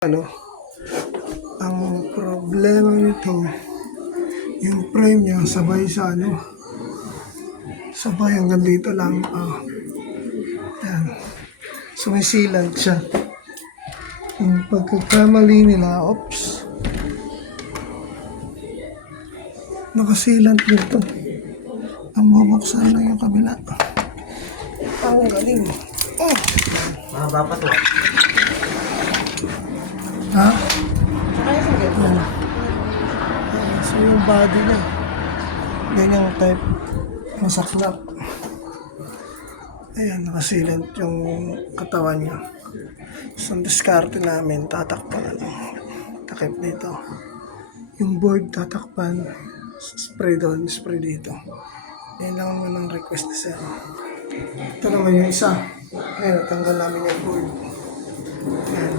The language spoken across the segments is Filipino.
Ano, ang problema nito, yung frame niya sabay sa sabay hanggang dito lang. Yan. Sumisilant siya. Yung pagkakamali nila, nakasilant dito. Ang mabuksan lang yung kabila. Ang galing. Mahaba pa to. Ha? Yan. So yung body niya, ganyang type, masaklap. Ayan, nakasilant yung katawan niya. So ang diskarte namin, tatakpan takip dito. Yung board tatakpan, spray doon, spray dito. Yan lang naman ang request ni sir. Ito naman yung isa. Ayan, natanggal namin yung board. Ayan.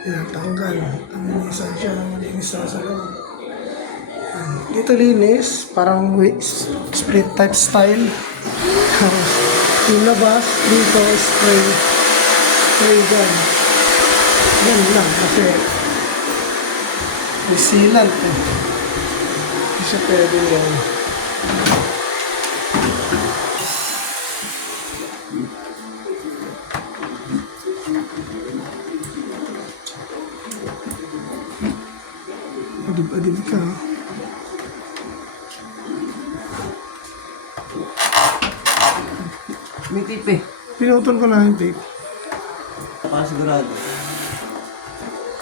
Ayan, tanggal. Ang linisan siya, malinis na sa loob. Ayan. Dito linis, parang spray type style. Yung labas, dito spray gun. Yan lang kasi may sealant eh. Hindi siya pwede yan. Adib-adib ka. May tip eh. Pinutol ko na yung tape. Para sigurado.